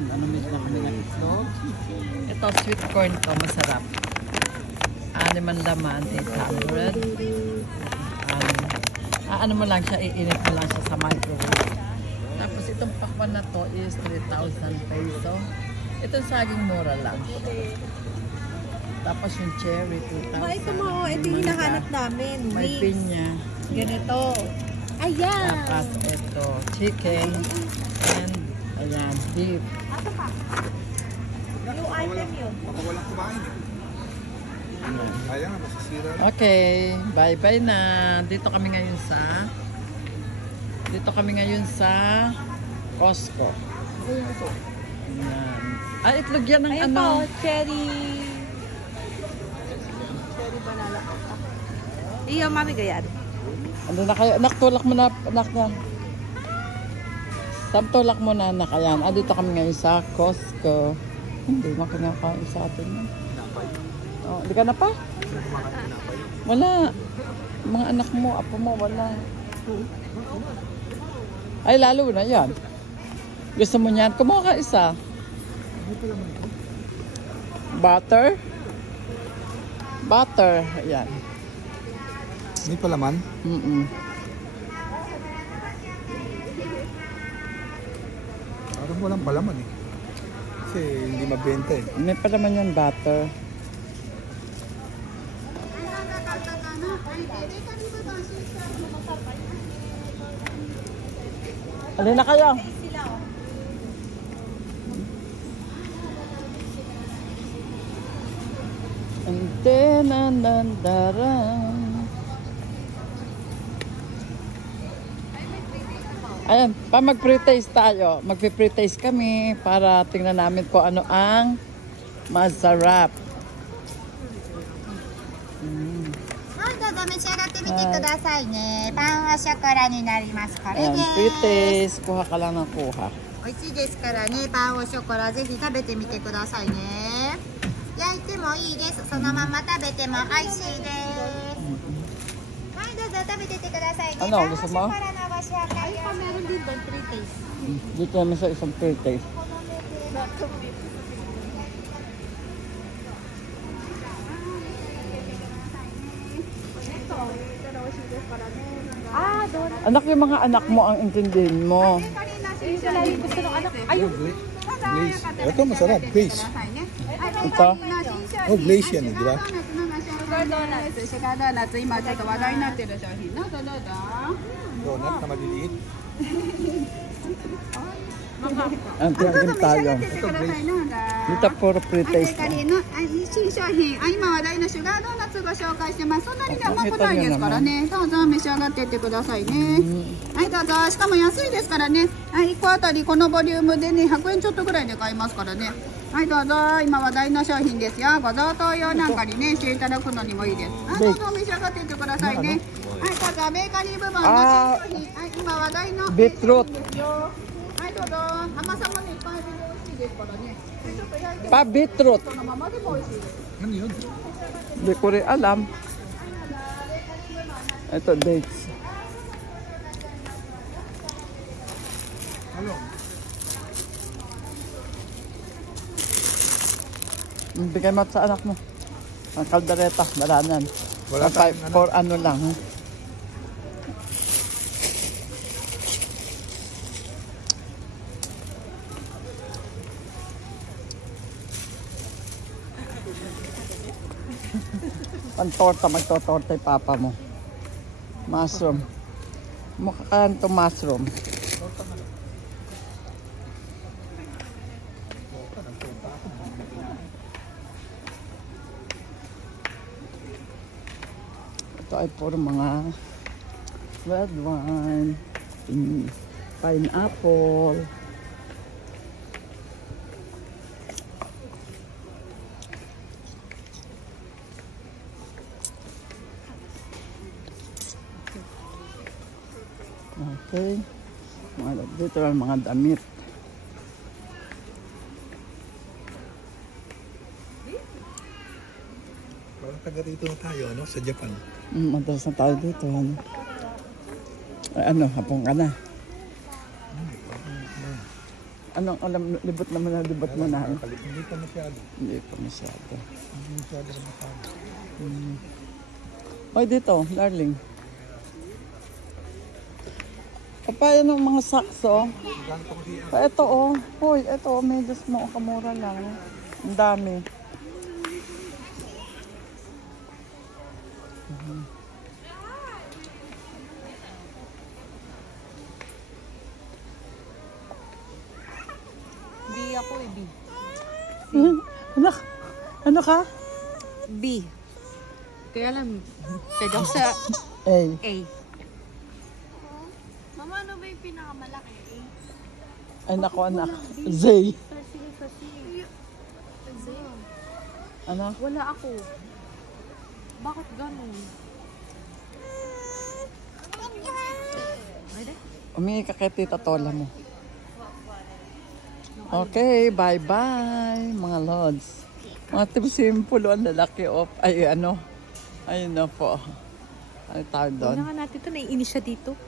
Ayan, ano na kami ng itlog. Ito, sweet corn to, masarap. 6 laman, 800. Ano mo lang siya, iinit mo lang siya sa microwave. Tapos itong pakwan na to is 3,000 peso. Itong saging mura lang. Tapos yung cherry, 2,000. Ito mo, ito yung hinahanap namin. May pinya. Ganito. Ayan. Tapos ito, chicken. And, ayan, beef. Yung item yun. Baka walang kumain eh. Kaya nga, masisira. Okay, bye-bye na. Dito kami ngayon sa Costco. Ayan. Itlog yan ng Ayun ano. po, cherry. Cherry banana po. Iyo, mami gayan. Ano na kayo? Anak, tulak mo na. Anak na. Samtulak mo na, anak. Ayan. Dito kami ngayon sa Costco. Hindi makinakain sa atin yan. Oh, hindi ka na pa? Wala. Mga anak mo, apo mo, wala. Ay, lalo na yan. Gusto mo niyan? Kumuha ka isa. Butter. Butter. Ayan. May palaman? Parang walang palaman eh. Kasi hindi mabenta eh. May pa naman yung butter. Alin na kayo? Antenanandaran. Ayan, pa mag-pre-taste tayo. Mag-pre-taste kami para tingnan namin kung ano ang masarap. はい、どうぞ召し上がってみてくださいね。パンはショコラになります。これ Ayan, で pre-taste. Kuha ka lang ng kuha. 美味しいですからね。パンをショコラぜひ食べてみてくださいね。焼いてもいいです。そのまま食べても美味しいです。はい、どうぞ食べてってくださいね。 Ano, パンを gusto シ mo? ョコラのご紹介を。 Meron din doon, 3 taste. Dito naman sa isang pre-taste. Ah, doon. Anak, yung mga anak mo ang intindihin mo. Yung pala yung gusto ng anak. Ayun. Glaze. Ito masarap, glaze. Ito. Oh, glaze yan eh, di ba? シュガードーナツ、シュガードーナツ、今ちょっと話題になってる商品。どうぞどうぞ。 Donut na maliliit. Ang tingin tayo. てくださいな。 Dito puro はい、pre-taste カレーの新商品、今話題のシュガードーナツご紹介してます。そんなにね甘くないですからね。どうぞ召し上がっていってくださいね。はい、どうぞ。しかも安いですからね。はい、1個あたりこのボリュームでね、100円ちょっとぐらいで買えますからね。はい、どうぞ。今話題の商品ですよ。ご贈答用なんかにね、していただくのにもいいです。はい、どうぞ召し上がっていってくださいね。はい、どうぞベーカリー部分の新商品、はい、今話題のビートルートですよ。はい、どうぞ。甘さもね、いっぱいで美味しいですからね。ちょっと焼いても Pa beetroot. そのままでも美味しいです。 Ano yun? Hindi ko rin alam. Ito, dates. Ano? Bigay mo sa anak mo. Ang kaldereta, balanan. Wala tayong ano. For ano lang. Ha? Pantorta, magtotorta yung papa mo. Mushroom. Mukha ka ito mushroom. Ito ay puro mga red wine, pineapple. Okay. Dito ang mga damit. Parang taga rito na tayo, ano? Sa Japan. Madalas na tayo dito. Ano? Ay, ano, hapon ka na. Anong alam, libot naman na libot mo na. Hindi pa masyado. Hindi pa masyado. Hindi masyado na masyado. Oy, dito, darling. Paano ng mga sakso? Ito oh. Hoy, ito oh, medyas mo. Kamura lang. Ang dami. B ako eh, B. Anak, ano ka? B. Kaya lang, pwede ako sa A. A. Mama, ano ba yung pinakamalaki? Ay, naku anak. Z. Ano? Wala ako. Bakit ganun? Umingi ka kay Tita Tola mo. Okay, bye-bye mga lods. Mga simple ang lalaki of, ay ano, ayun na po. Ay tawag doon. Una ka natin ito, naiinis siya dito.